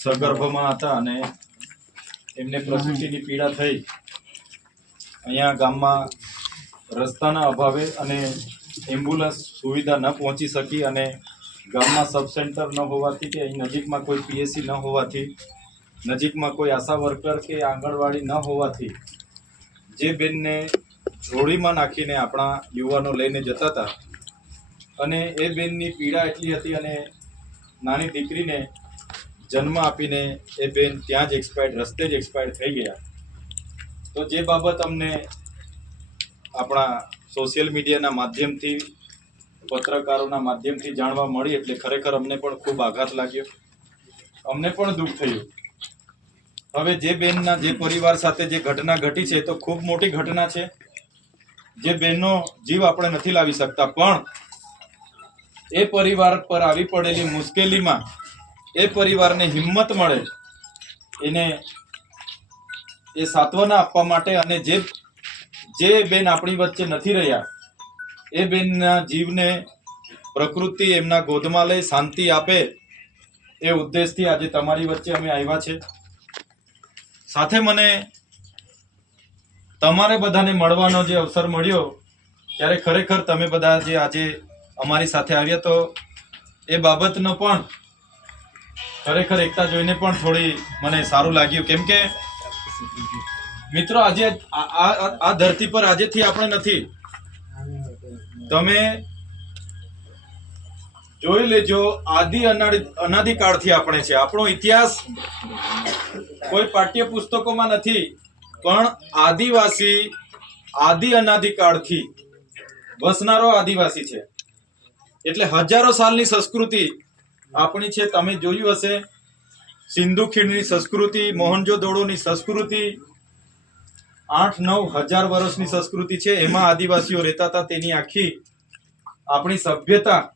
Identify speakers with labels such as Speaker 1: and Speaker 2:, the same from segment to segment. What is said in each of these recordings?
Speaker 1: સગર્ભમાં હતા અને એમને પ્રસૂતિની પીડા થઈ. અહીંયા ગામમાં રસ્તાના અભાવે અને એમ્બ્યુલન્સ સુવિધા ન પહોંચી શકી અને ગામમાં સબ સેન્ટર ન હોવાથી કે અહીં નજીકમાં કોઈ પીએસસી ન હોવાથી, નજીકમાં કોઈ આશા વર્કર કે આંગણવાડી ન હોવાથી, જે બેનને જોડીમાં નાખીને આપણા યુવાનો લઈને જતા હતા. અને એ બેનની પીડા એટલી હતી અને નાની દીકરીને જન્મ આપીને એ બેન ત્યાં જ એક્સપાયર્ડ રસ્તે જ એક્સપાયર્ડ થઈ ગયા. તો જે બાબત અમને આપણા સોશિયલ મીડિયાના માધ્યમથી, પત્રકારોના માધ્યમથી જાણવા મળી એટલે ખરેખર અમને પણ ખૂબ આઘાત લાગ્યો. અમને પણ દુઃખ થયું. હવે જે બેનના, જે પરિવાર સાથે જે ઘટના ઘટી છે તો ખૂબ મોટી ઘટના છે. જે બેનનો જીવ આપણે નથી લાવી શકતા, પણ એ પરિવાર પર આવી પડેલી મુશ્કેલીમાં એ પરિવારને હિંમત મળે, એને એ સાત્વના આપવા માટે અને જે જે બેન આપણી વચ્ચે નથી રહ્યા, એ બેનના જીવને પ્રકૃતિ એમના ગોદમાં લઈ શાંતિ આપે, એ ઉદ્દેશથી આજે તમારી વચ્ચે અમે આવ્યા છે. સાથે મને તમારે બધાને મળવાનો જે અવસર મળ્યો, ત્યારે ખરેખર તમે બધા જે આજે અમારી સાથે આવ્યા, તો એ બાબતનો પણ ખરેખર એકતા જોઈને પણ થોડી મને સારું લાગ્યું. કેમ કે મિત્રો, આજે આ ધરતી પર આજેથી આપણે નથી. તમે જોઈ લેજો, આદિ અનાદિ અનાદિકાળથી આપણે છે. આપણો ઇતિહાસ કોઈ પાઠ્ય પુસ્તકોમાં નથી, પણ આદિવાસી આદિ અનાદિકાળથી વસનારો આદિવાસી છે. એટલે હજારો સાલની સંસ્કૃતિ આપણી છે, તમે જોયું હશે. સિંધુ ખીણની સંસ્કૃતિ મોહનજોદડોની સંસ્કૃતિ, આઠ નવ હજાર વર્ષની સંસ્કૃતિ છે, એમાં આદિવાસીઓ રહેતા હતા, તેની આખી આપણી સભ્યતા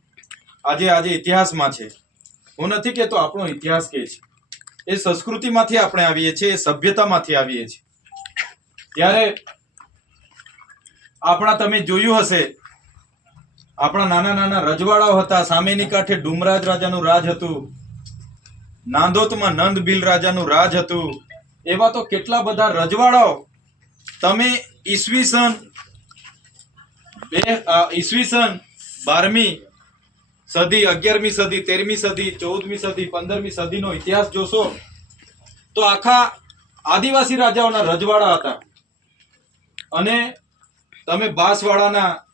Speaker 1: આજે આજે ઇતિહાસમાં છે. હું નથી કહેતો, આપણો ઇતિહાસ કે છે. એ સંસ્કૃતિમાંથી આપણે આવીએ છીએ, એ સભ્યતામાંથી આવીએ છીએ. ત્યારે આપણા તમે જોયું હશે આપણા નાના નાના રજવાડાઓ હતા. સામેની કાંઠે ડુમરાજ રાજાનું રાજ હતું. નાંદોતમાં નંદ ભીલ રાજાનું રાજ હતું. એવા તો કેટલા બધા રજવાડાઓ. તમે ઈસવીસન બે ઈસવીસન બારમી સદી, અગિયારમી સદી, તેરમી સદી, ચૌદમી સદી, પંદરમી સદીનો ઇતિહાસ જોશો, તો આખા આદિવાસી રાજાઓના રજવાડા હતા. અને તમે બાંસવાડાના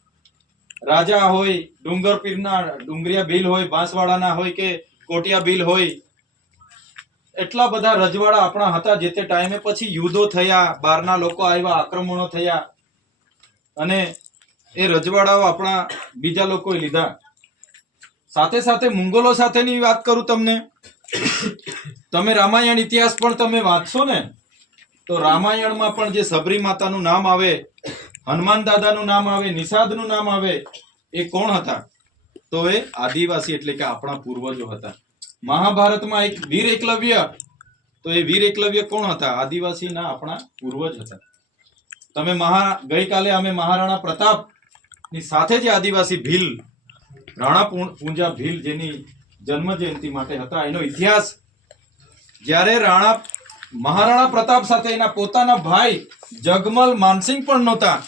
Speaker 1: રાજા હોય, ડુંગર પીરના, ડુંગરિયા ભીલ હોય, બાંસવાડાના હોય કે કોટિયા ભીલ હોય, એટલા બધા રજવાડા આપણા હતા જે તે ટાઈમે પછી યુદ્ધો થયા, બહારના લોકો આવ્યા, આક્રમણો થયા. અને એ રજવાડાઓ આપણા બીજા લોકોએ લીધા. સાથે સાથે મુંગલો સાથેની વાત કરું તમને. તમે રામાયણ ઇતિહાસ પણ તમે વાંચશો ને, તો રામાયણમાં પણ જે સબરી માતાનું નામ આવે હનુમાન દાદાનું નામ આવે, નિષાદનું નામ આવે, એ કોણ હતા? તો એ આદિવાસી એટલે કે આપણા પૂર્વજો હતા. મહાભારતમાં એક વીર એકલવ્ય, તો એ વીર એકલવ્ય કોણ હતા? આદિવાસીના આપણા પૂર્વજ હતા. તમે મહા, ગઈકાલે અમે મહારાણા પ્રતાપની સાથે જે આદિવાસી ભીલ, રાણા પૂંજા ભીલ જેની જન્મ જયંતિ માટે હતા, એનો ઇતિહાસ જ્યારે રાણા મહારાણા પ્રતાપ સાથે એના પોતાના ભાઈ જગમલ માનસિંહ પણ નહોતા.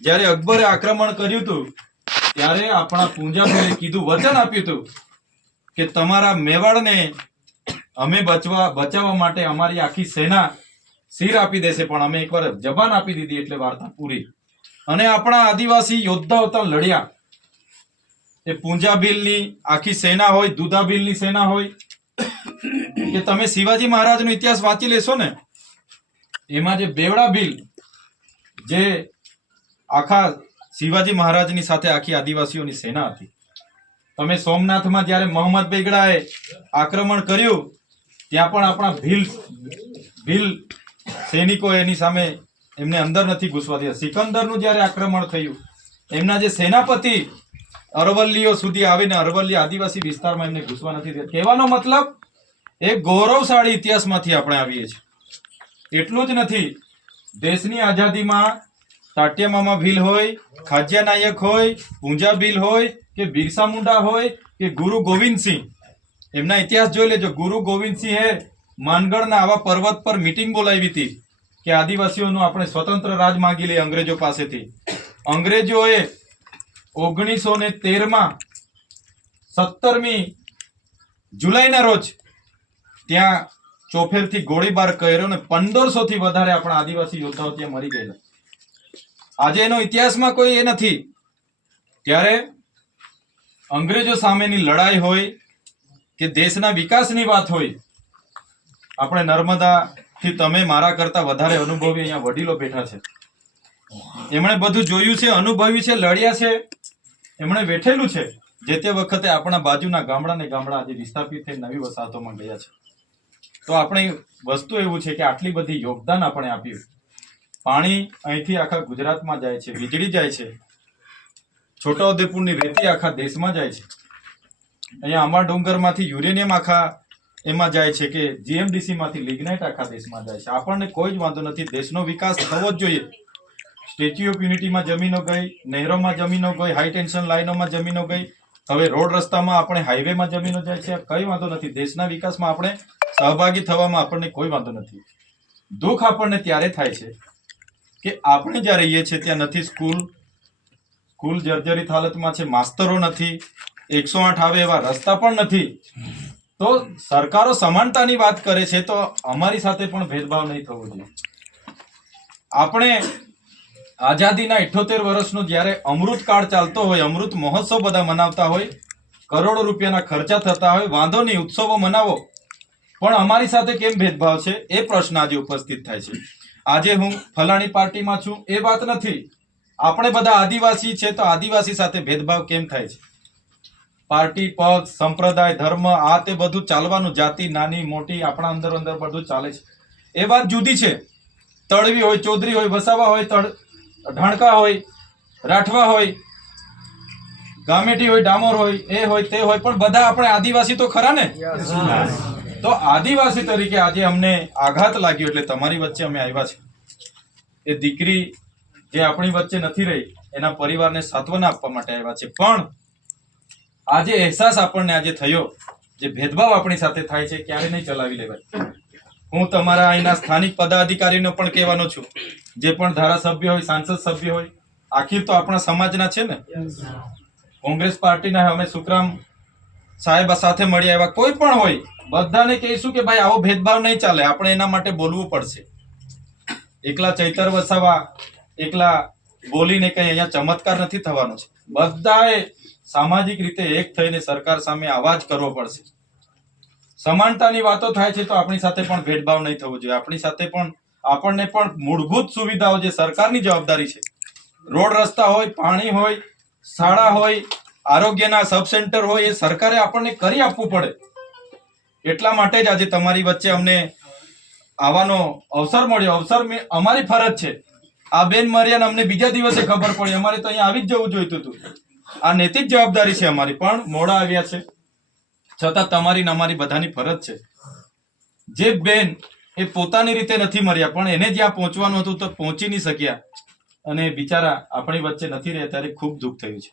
Speaker 1: જ્યારે અકબરે આક્રમણ કર્યું હતું, ત્યારે આપણા પૂંજા કીધું, વચન આપ્યું હતું કે તમારા મેવાડને અમે બચવા, બચાવવા માટે અમારી આખી સેના શિર આપી દેશે, પણ અમે એકવાર જબાન આપી દીધી એટલે વાર્તા પૂરી. અને આપણા આદિવાસી યોદ્ધાઓ ત્યાં લડ્યા. એ પૂંજા ભીલની આખી સેના હોય, દુધા ભીલની સેના હોય કે તમે શિવાજી મહારાજનો ઇતિહાસ વાંચી લેશો ને, એમાં જે બેવડા ભીલ જે આખા શિવાજી મહારાજની સાથે આખી આદિવાસીઓની સેના હતી. તમે સોમનાથમાં જ્યારે મોહમ્મદ બેગડાએ આક્રમણ કર્યું, ત્યાં પણ આપણા ભીલ ભીલ સૈનિકો એની સામે એમને અંદર નથી ઘૂસવા દીધા. સિકંદરનું જ્યારે આક્રમણ થયું, એમના જે સેનાપતિ અરવલ્લીઓ સુધી આવીને અરવલ્લી આદિવાસી વિસ્તારમાં એમને ઘૂસવા નથી દીધા. કહેવાનો મતલબ એક ગૌરવશાળી ઇતિહાસમાંથી આપણે આવીએ છીએ. એટલું જ નથી, દેશની આઝાદીમાં તાટિયામામા ભીલ હોય ખાજિયા નાયક હોય, પૂંજા ભીલ હોય, કે બિરસા મુંડા હોય, કે ગુરુ ગોવિંદસિંહ એમના ઇતિહાસ જોઈ લેજો. ગુરુ ગોવિંદસિંહે માનગઢના આવા પર્વત પર મીટિંગ બોલાવી હતી કે આદિવાસીઓનું આપણે સ્વતંત્ર રાજ માંગી લઈએ અંગ્રેજો પાસેથી. અંગ્રેજોએ ઓગણીસો ને તેરમાં સત્તરમી જુલાઈના રોજ ત્યાં ચોફેરથી ગોળીબાર કર્યો ને પંદરસો થી વધારે આપણા આદિવાસી યોદ્ધાઓ ત્યાં મરી ગયેલા. આજે એનો ઇતિહાસમાં કોઈ એ નથી. ત્યારે અંગ્રેજો સામેની લડાઈ હોય કે દેશના વિકાસની વાત હોય, આપણે નર્મદા થી તમે મારા કરતા વધારે અનુભવી અહીંયા વડીલો બેઠા છે. એમણે બધું જોયું છે અનુભવ્યું છે, લડ્યા છે, એમણે વેઠેલું છે. જે તે વખતે આપણા બાજુના ગામડા ને ગામડા આજે વિસ્થાપિત થઈ નવી વસાહતોમાં ગયા છે. તો આપણે વસ્તુ એવું છે કે આટલી બધી યોગદાન આપણે આપ્યું. પાણી અહીંથી આખા ગુજરાતમાં જાય છે, વીજળી જાય છે. છોટાઉદેપુરની રેતી આખા દેશમાં જાય છે. અહીંયા અમાર ડુંગરમાંથી યુરેનિયમ આખા એમાં જાય છે કે જીએમડીસીમાંથી લિગ્નાઇટ આખા દેશમાં જાય છે. આપણને કોઈ જ વાંધો નથી. દેશનો વિકાસ થવો જ જોઈએ. સ્ટેચ્યુ ઓફ યુનિટીમાં જમીનો ગઈ, નહેરોમાં જમીનો ગઈ, હાઈ ટેન્શન લાઇનોમાં જમીનો ગઈ. હવે રોડ રસ્તામાં આપણે હાઈવેમાં જમીનો જાય છે, કઈ વાંધો નથી. દેશના વિકાસમાં આપણે સહભાગી થવામાં આપણને કોઈ વાંધો નથી. દુઃખ આપણને ત્યારે થાય છે કે આપણે જ્યાં રહીએ છીએ ત્યાં નથી સ્કૂલ. સ્કૂલ જર્જરિત હાલતમાં છે, માસ્તરો નથી. એકસો આઠ આવે એવા રસ્તા પણ નથી. તો સરકારો સમાનતાની વાત કરે છે, તો અમારી સાથે પણ ભેદભાવ નહીં થવો જોઈએ. આપણે આઝાદીના ઇઠોતેર વર્ષનો જ્યારે અમૃત કાળ ચાલતો હોય, અમૃત મહોત્સવ બધા મનાવતા હોય, કરોડો રૂપિયાના ખર્ચા થતા હોય, વાંધો નહીં, ઉત્સવો મનાવો. પણ અમારી સાથે કેમ ભેદભાવ છે? એ પ્રશ્ન આજે ઉપસ્થિત થાય છે. આજે હું ફલાણી પાર્ટીમાં છું, એ વાત નથી. આપણે બધા આદિવાસી છે, તો આદિવાસી સાથે ભેદભાવ કેમ થાય છે? પાર્ટી, પક્ષ, સંપ્રદાય, ધર્મ, આ તે બધું ચાલવાનું, જાતિ, નાની, મોટી, આપણા અંદર અંદર બધું ચાલે છે. એ વાત જુદી છે. તળવી હોય ચૌધરી હોય, વસાવા હોય, તળ ઢાણકા હોય રાઠવા હોય ગામેટી હોય ડામોર હોય એ હોય તે હોય પણ બધા આપણે આદિવાસી તો ખરા ને? તો આદિવાસી તરીકે આજે અમને આઘાત લાગ્યો એટલે તમારી વચ્ચે અમે આવ્યા છે. એ દીકરી જે આપણી વચ્ચે નથી રહી એના પરિવારને સાત્વના આપવા માટે આવ્યા છે. પણ આજે અહેસાસ આપણને આજે થયો જે ભેદભાવ આપણી સાથે થાય છે ક્યારે નહીં ચલાવી લેવાય. હું તમારા અહીંના સ્થાનિક પદાધિકારીનો પણ કહેવાનો છું. જે પણ ધારાસભ્ય હોય સાંસદ સભ્ય હોય આખી તો આપણા સમાજના છે ને? કોંગ્રેસ પાર્ટીના અમે સુખરામ સાહેબ સાથે મળી એવા કોઈ પણ હોય બધાને કહીશું કે ભાઈ આવો ભેદભાવ નહીં ચાલે. આપણે એના માટે બોલવું પડશે. એકલા ચૈતર વસાવા એકલા બોલીને કઈ અહીંયા ચમત્કાર નથી થવાનો છે. બધાએ સામાજિક રીતે એક થઈને સરકાર સામે અવાજ કરવો પડશે. સમાનતાની વાતો થાય છે તો આપણી સાથે પણ ભેદભાવ નહીં થવો જોઈએ. આપણી સાથે પણ આપણને પણ મૂળભૂત સુવિધાઓ જે સરકારની જવાબદારી છે. રોડ રસ્તા હોય, પાણી હોય, શાળા હોય, આરોગ્યના સબ સેન્ટર હોય, એ સરકારે આપણને કરી આપવું પડે. એટલા માટે જ આજે તમારી વચ્ચે અમને આવવાનો અવસર મળ્યો. અવસર અમારી ફરજ છે. આ બેન મર્યાને અમને બીજા દિવસે ખબર પડી. અમારે તો અહીંયા આવી જ જવું જોઈતું હતું. આ નૈતિક જવાબદારી છે અમારી, પણ મોડા આવ્યા છે. છતાં તમારી ને અમારી બધાની ફરજ છે. જે બેન એ પોતાની રીતે નથી મર્યા પણ એને જ્યાં પહોંચવાનું હતું તો પહોંચી નહીં શક્યા. અને બિચારા આપણી વચ્ચે નથી રહ્યા, ત્યારે ખૂબ દુઃખ થયું છે.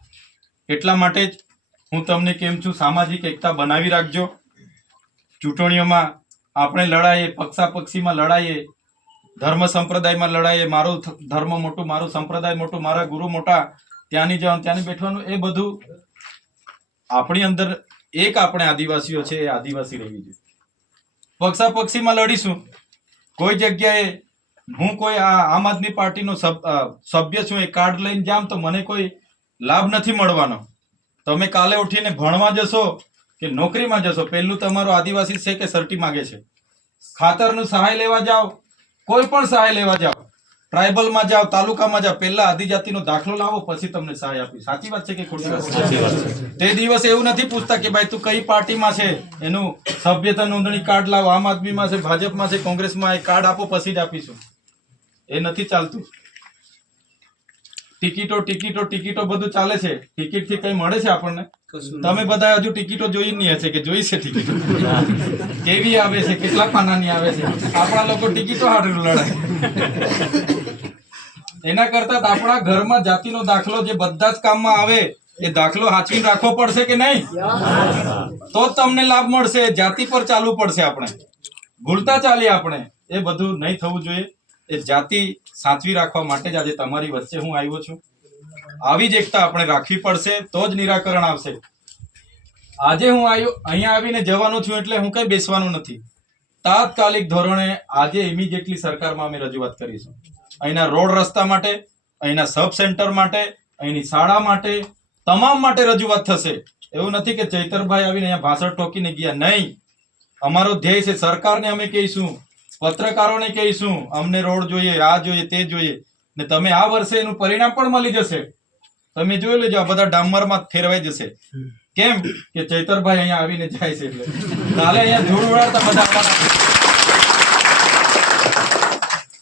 Speaker 1: એટલા માટે જ હું તમને કેમ છું, સામાજિક એકતા બનાવી રાખજો. ચૂંટણીઓમાં આપણે લડાઈએ, પક્ષાપક્ષીમાં લડાઈએ, ધર્મ સંપ્રદાયમાં લડાઈએ, મારો ધર્મ મોટું, મારું સંપ્રદાય મોટું, મારા ગુરુ મોટા, ત્યાંની જવાનું, ત્યાંની બેઠવાનું, એ બધું આપણી અંદર એક આપણે આદિવાસીઓ છે, એ આદિવાસી રહેવી જોઈએ. પક્ષાપક્ષીમાં લડીશું. કોઈ જગ્યાએ હું કોઈ આ આમ આદમી પાર્ટીનો સભ- સભ્ય છું, એ કાર્ડ લઈને જામ તો મને કોઈ લાભ નથી મળવાનો. તમે કાલે ઉઠીને ભણવા જશો કે નોકરીમાં જશો, પહેલું તમારું આદિવાસી છે કે સર્ટી માગે છે? ખાતરનું સહાય લેવા જાઓ, કોઈ પણ સહાય લેવા જાઓ. ટ્રાઇબલમાં જાઓ તાલુકામાં જાઓ પહેલા આદિજાતિનો દાખલો લાવો પછી તમને સહાય આપી સાચી વાત છે કે ખોટી વાત છે? તે દિવસે એવું નથી પૂછતા કે ભાઈ તું કઈ પાર્ટીમાં છે? એનું સભ્યતા નોંધણી કાર્ડ લાવો. આમ આદમીમાં છે ભાજપમાં છે કોંગ્રેસમાં એ કાર્ડ આપો પછી જ આપીશું. એ નથી ચાલતું. ટિકિટો ટિકિટો ટિકિટો બધું ચાલે છે. ટિકિટથી કઈ મળે છે આપણને? તમે બધા હજુ ટિકિટો જોઈ નહીં હશે કે જોઈ છે ટિકિટો? કેવી આવે છે? કેટલા પાનાની આવે છે? આપણા લોકો ટિકિટો હારું લડાય. એના કરતા આપણા ઘરમાં જાતિનો દાખલો જે બધા જ કામમાં આવે, એ દાખલો હાચવીને રાખવો પડશે કે નહીં? તો તમને લાભ મળશે, જાતિ પર ચાલવું પડશે આપણે. ભૂલતા ચાલીએ આપણે. એ બધું નહીં થવું જોઈએ. એ જાતિ સાચવી રાખવા માટે જ આજે તમારી વચ્ચે હું આવ્યો છું. આવી જ એકતા આપણે રાખવી પડશે, તો જ નિરાકરણ આવશે. આજે હું આવ્યો, અહીંયા આવીને જવાનો છું એટલે હું કઈ બેસવાનું નથી. તાત્કાલિક ધોરણે આજે ઇમિડિયેટલી સરકારમાં અમે રજૂઆત કરીશું. અહીંના રોડ રસ્તા માટે અહીંના સબ સેન્ટર માટે અહીંની શાળા માટે તમામ માટે રજૂઆત થશે. એવું નથી કે ચૈતરભાઈ આવીને અહીંયા ભાષણ ટોકીને ગયા. નહીં. અમારો ધ્યેય છે સરકારને અમે કહીશું પત્રકારોને કહીશું અમને રોડ જોઈએ આ જોઈએ તે જોઈએ. ને તમે આ વર્ષે એનું પરિણામ પણ મળી જશે. તમે જોઈ લેજો આ બધા ડામરમાં ફેરવાઈ જશે. કેમ? કે ચૈતરભાઈ અહીંયા આવીને જાય છે એટલે. કાલે અહીંયા ધૂળ ઉડાડતા બધા.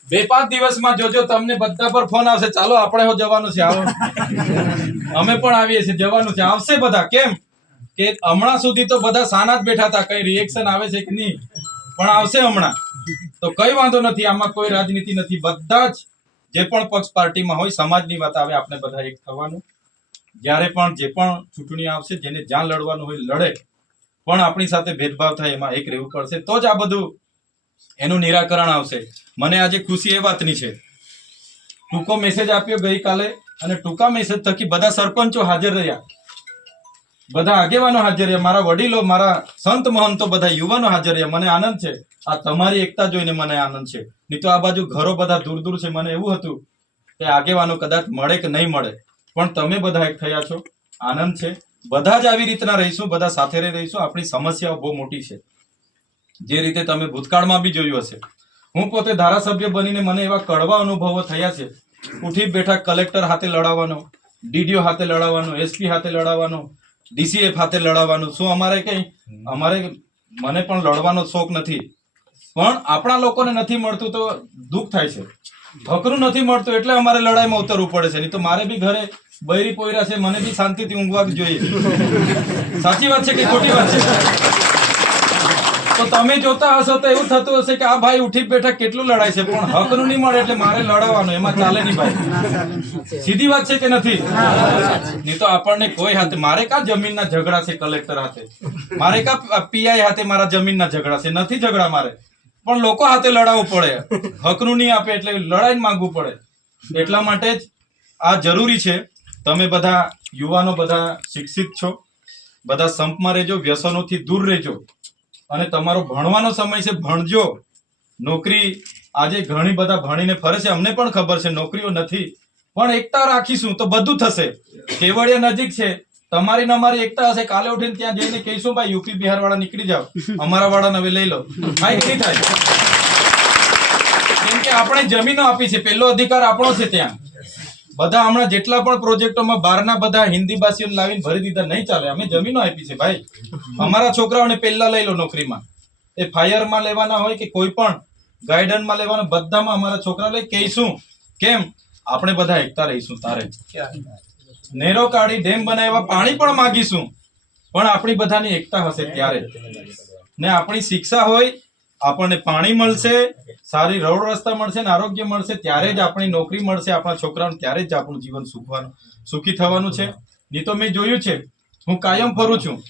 Speaker 1: બે પાંચ દિવસમાં જોજો, તમને બધા પર ફોન આવશે. ચાલો, આપણે જવાનું છે, આવો. અમે પણ આવીએ છીએ, જવાનું છે. આવશે બધા, કેમ? કે હમણાં સુધી તો બધા સાના જ બેઠા હતા, કઈ રિએક્શન આવે છે કે નહીં? પણ આવશે હમણાં. તો કઈ વાંધો નથી, આમાં કોઈ રાજનીતિ નથી. બધા જ જે પણ પક્ષ પાર્ટીમાં હોય, સમાજની વાત આવે, આપણે બધા એક થવાનું. જ્યારે પણ જે પણ ચૂંટણી આવશે, જેને જ્યાં લડવાનું હોય, લડે. પણ આપણી સાથે ભેદભાવ થાય, એમાં એક રહેવું પડશે. તો જ આ બધું એનું નિરાકરણ આવશે. મને આજે ખુશી એ વાતની છે. ટૂંકો મેસેજ આપ્યો ગઈકાલે અને ટૂંકા મેસેજ થકી બધા સરપંચો હાજર રહ્યા. બધા આગેવાનો હાજર રહ્યા. મારા વડીલો, મારા સંત મહંતો બધા યુવાનો હાજર રહ્યા. મને આનંદ છે. આ તમારી એકતા જોઈને મને આનંદ છે. નહીં તો આ બાજુ ઘરો બધા દૂર દૂર છે. મને એવું હતું કે આગેવાનો કદાચ મળે કે નહીં મળે. પણ તમે બધા એક થયા છો. આનંદ છે. બધા જ આવી રીતના રહીશું. બધા સાથે રહી રહીશું. આપણી સમસ્યાઓ બહુ મોટી છે. જે રીતે તમે ભૂતકાળમાં બી જોયું હશે. હું પોતે ધારાસભ્ય બનીને મને એવા કડવા અનુભવો થયા છે. ઉઠી બેઠા કલેક્ટર હાથે લડાવવાનો, ડીડીઓ હાથે લડાવવાનો, એસપી હાથે લડાવવાનો, ડીસીએફ હાથે લડાવવાનું. શું અમારે કઈ? અમારે મને પણ લડવાનો શોખ નથી. પણ આપણા લોકોને નથી મળતું તો દુઃખ થાય છે. ભકરું નથી મળતું એટલે અમારે લડાઈમાં ઉતરવું પડે છે. નહીં તો મારે બી ઘરે બૈરી પોયરા છે, મને બી શાંતિથી ઊંઘવા જોઈએ. સાચી વાત છે કે ખોટી વાત છે? તો તમે જોતા હશો તો એવું થતું હશે કે આ ભાઈ ઉઠી બેઠા કેટલું લડાય છે પણ હકનું નહીં મળે એટલે મારે લડવાનું એમાં ચાલે નહીં ભાઈ. સીધી વાત છે કે નથી? નહીં તો આપણને કોઈ હાથે મારે કા જમીનના ઝઘડા છે કલેક્ટર હાથે? મારે કા પીઆઈ હાથે મારા જમીનના ઝઘડા છે? નથી ઝઘડા મારે. પણ લોકો હાથે લડાવવું પડે. હકનું નહીં આપે એટલે લડાઈ માંગવું પડે. એટલા માટે જ આ જરૂરી છે. તમે બધા યુવાનો બધા શિક્ષિત છો. બધા સંપમાં રહેજો વ્યસનોથી દૂર રહેજો. અને તમારો ભણવાનો સમય છે, ભણજો. નોકરી આજે ઘણી બધા ભણીને ફરે છે, અમને પણ ખબર છે, નોકરીઓ નથી. પણ એકતા રાખીશું તો બધું થશે. કેવડિયા નજીક છે. તમારી ને અમારી એકતા હશે. કાલે ઉઠીને ત્યાં જઈને કહીશું, ભાઈ, યુપી બિહાર વાળા નીકળી જાઓ. અમારા વાળા હવે લઈ લો. થાય કે નહીં થાય? કેમ કે આપણે જમીનો આપી છે. પેલો અધિકાર આપણો છે ત્યાં. બધા હમણાં જેટલા પણ પ્રોજેક્ટોમાં બહારના બધા હિન્દી ભાષીઓને લાવીને ભરી દીધા, નહીં ચાલે. અમે જમીનો આપી છે, ભાઈ. અમારા છોકરાઓને પહેલા લઈ લો નોકરીમાં. એ ફાયરમાં લેવાના હોય કે કોઈ પણ ગાઈડનમાં લેવાના, બધામાં અમારા છોકરા લઈ કહીશું. કેમ? આપણે બધા એકતા રહીશું, તારે. નેરો કાઢી ડેમ બનાવ્યા, પાણી પણ માગીશું. પણ આપણી બધાની એકતા હશે ત્યારે. ને આપણી શિક્ષા હોય આપણને પાણી મળશે, સારી રોડ રસ્તા મળશે ને આરોગ્ય મળશે, ત્યારે જ આપણી નોકરી મળશે, આપણા છોકરાઓને ત્યારે જ આપણું જીવન સુખવાનું, સુખી થવાનું છે. નહીં તો મેં જોયું છે. હું કાયમ ફરું છું.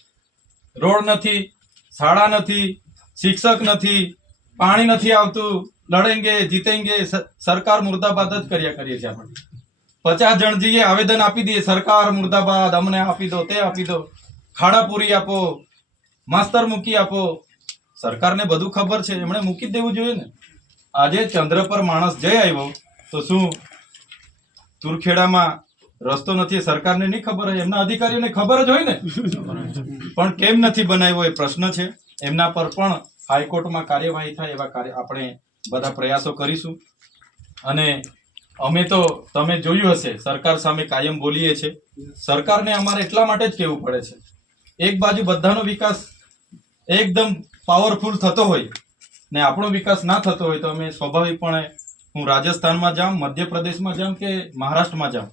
Speaker 1: રોડ નથી, શાળા નથી, શિક્ષક નથી, પાણી નથી આવતું, લડેંગે, જીતેંગે સરકાર મુર્દાબાદ જ કર્યા કરીએ છીએ આપણે. પચાસ જણ જઈએ આવેદન આપી દઈએ, સરકાર મુર્દાબાદ, અમને આપી દો, તે આપી દો. ખાડા પૂરી આપો, માસ્તર મૂકી આપો. સરકારને બધું ખબર છે, એમણે મૂકી દેવું જોઈએ ને. આજે ચંદ્ર પર માણસ જઈ આવ્યો, તો શું? તુરખેડામાં રસ્તો નથી, સરકારને નહીં ખબર હોય? એમના અધિકારીઓને ખબર જ હોય ને? પણ કેમ નથી બનાવ્યો એ પ્રશ્ન છે. એમના પર પણ હાઈકોર્ટમાં કાર્યવાહી થાય એવા કાર્ય આપણે બધા પ્રયાસો કરીશું. અને અમે તો, તમે જોયું હશે, સરકાર સામે કાયમ બોલીએ છે. સરકારને અમારે એટલા માટે જ કહેવું પડે છે. એક બાજુ બધાનો વિકાસ એકદમ પાવરફુલ થતો હોય ને આપણો વિકાસ ના થતો હોય તો અમે સ્વાભાવિકપણે હું રાજસ્થાનમાં જાઉં, મધ્યપ્રદેશમાં જાઉં કે મહારાષ્ટ્રમાં જાઉં?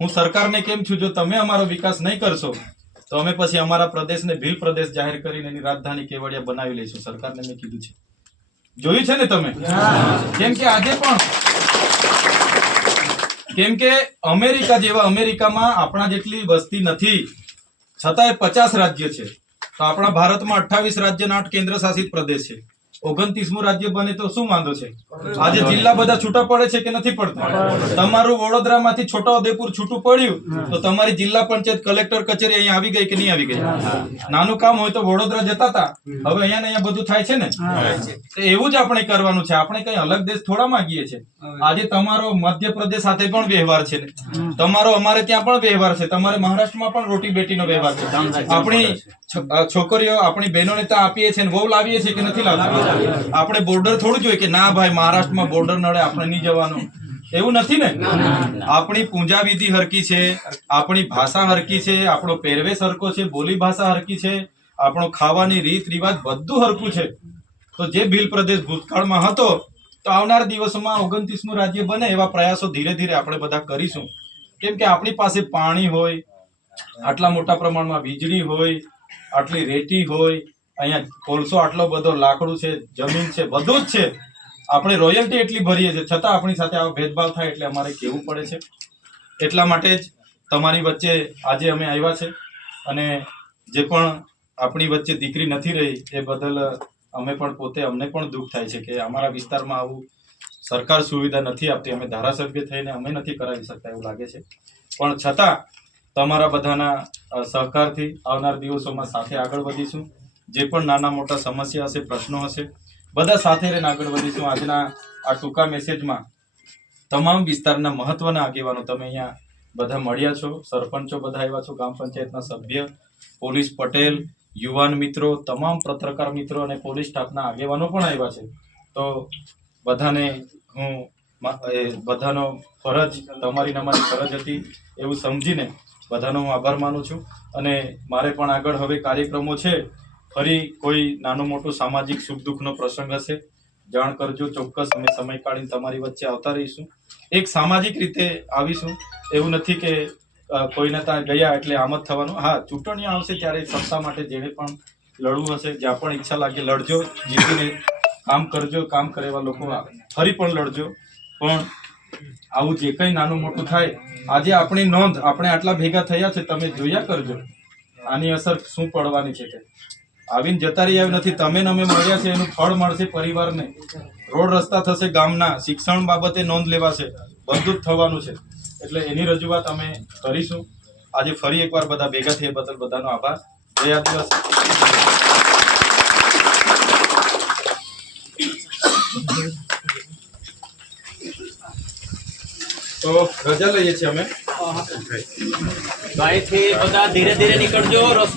Speaker 1: હું સરકારને કેમ છું, જો તમે અમારો વિકાસ નહીં કરશો, તો અમે પછી અમારા પ્રદેશને ભીલ પ્રદેશ જાહેર કરીને એની રાજધાની કેવડિયા બનાવી લઈશું. સરકારને મેં કીધું છે. જોયું છે ને તમે? કેમ કે આજે પણ કેમ કે અમેરિકા જેવા અમેરિકામાં આપણા જેટલી વસ્તી નથી, છતાંય પચાસ રાજ્ય છે. તો આપણા ભારતમાં અઠ્ઠાવીસ રાજ્યના આઠ કેન્દ્ર શાસિત પ્રદેશ છે. ઓગણત્રીસમું રાજ્ય બને તો શું વાંધો છે? આજે જિલ્લા બધા છૂટા પડે છે કે નથી પડતા? તમારું વડોદરામાંથી છોટાઉદેપુર છૂટું પડ્યું, તો તમારી જિલ્લા પંચાયત કલેક્ટર કચેરી અહીંયા આવી ગઈ કે નહીં આવી ગઈ? નાનું કામ હોય તો વડોદરા જતા હતા. હવે અહીંયા ને અહીંયા બધું થાય છે ને? એવું જ આપણે કરવાનું છે. આપણે કઈ અલગ દેશ થોડા માંગીએ છે આજે તમારો મધ્યપ્રદેશ સાથે પણ વ્યવહાર છે તમારો અમારે ત્યાં પણ વ્યવહાર છે. તમારે મહારાષ્ટ્રમાં પણ રોટી બેટીનો વ્યવહાર છે. આપણી છોકરીઓ આપણી બહેનોને તો આપીએ છીએ ને વહુ લાવીએ છીએ કે નથી લાવતા? આપણે બોર્ડર થોડું જોઈએ કે ના ભાઈ મહારાષ્ટ્રમાં બોર્ડર નડે આપણે નહીં જવાનું. એવું નથી ને? આપણી પૂજા વિધિ હરકી છે આપણી ભાષા હરકી છે આપણો પહેરવેશ હરકો છે બોલી ભાષા હરકી છે આપણો ખાવાની રીત રિવાજ બધું હરકું છે. તો જે ભીલ પ્રદેશ ભૂતકાળમાં હતો તો આવનાર દિવસોમાં ઓગણત્રીસમું રાજ્ય બને એવા પ્રયાસો ધીરે ધીરે આપણે બધા કરીશું. કેમ કે આપણી પાસે પાણી હોય આટલા મોટા પ્રમાણમાં વીજળી હોય આટલી રેતી હોય, અહીંયા કોલસો આટલો બધો લાકડું છે, જમીન છે, બધું જ છે. આપણે રોયલ્ટી એટલી ભરીએ છીએ. છતાં આપણી સાથે આવો ભેદભાવ થાય એટલે અમારે કહેવું પડે છે. એટલા માટે જ તમારી વચ્ચે આજે અમે આવ્યા છે અને જે પણ આપણી વચ્ચે દીકરી નથી રહી, એ બદલ અમે પણ પોતે અમને પણ દુઃખ થાય છે કે અમારા વિસ્તારમાં આવું સરકાર સુવિધા નથી આપતી. અમે ધારાસભ્ય થઈને અમે નથી કરાવી શકતા એવું લાગે છે. પણ છતાં તમારા બધાના સહકારથી આવનાર દિવસોમાં સાથે આગળ વધીશું. જે પણ નાના મોટા સમસ્યા હશે, પ્રશ્નો હશે, બધા સાથે રહીને આગળ વધીશું. આજના આ ટૂંકા મેસેજમાં તમામ વિસ્તારના મહત્વના આગેવાનો તમે અહીંયા બધા મળ્યા છો. સરપંચો બધા આવ્યા છો, ગ્રામ પંચાયતના સભ્ય, પોલીસ પટેલ, યુવાન મિત્રો, તમામ પત્રકાર મિત્રો અને પોલીસ સ્ટાફના આગેવાનો પણ આવ્યા છે. તો બધાને હું બધાનો ફરજ, તમારી નમારી ફરજ હતી એવું સમજીને બધાનો હું આભાર માનું છું. અને મારે પણ આગળ હવે કાર્યક્રમો છે. ફરી કોઈ નાનું મોટું સામાજિક સુખ દુઃખનો પ્રસંગ હશે. જાણ કરજો, ચોક્કસ અમે સમય કાઢીને તમારી વચ્ચે આવતા રહીશું. એક સામાજિક રીતે આવીશું. એવું નથી કે કોઈને ત્યાં ગયા એટલે આમ જ થવાનું. હા, ચૂંટણીઓ આવશે ત્યારે સત્તા માટે જેને પણ લડવું હશે, જ્યાં પણ ઈચ્છા લાગે, લડજો, જીતીને કામ કરજો, કામ કરેવા લોકો ફરી પણ લડજો. પણ આવું જે કંઈ નાનું મોટું થાય આજે આપણી નોંધ, આપણે આટલા ભેગા થયા છે, તમે જોયા કરજો. આની અસર શું પડવાની છે તે. આવીને જતા રહી નથી. તમે અમે મળ્યા છે, એનું ફળ મળશે પરિવારને. રોડ રસ્તા થશે ગામના. શિક્ષણ બાબતે નોંધ લેવાશે. બધું જ થવાનું છે. એટલે એની રજૂઆત અમે કરીશું. આજે ફરી એકવાર બધા ભેગા થયા બદલ બધાનો આભાર. જય આદિવાસી. તો રજા લઈએ છીએ અમે.
Speaker 2: અહીંથી બધા ધીરે ધીરે નીકળજો રસ્તો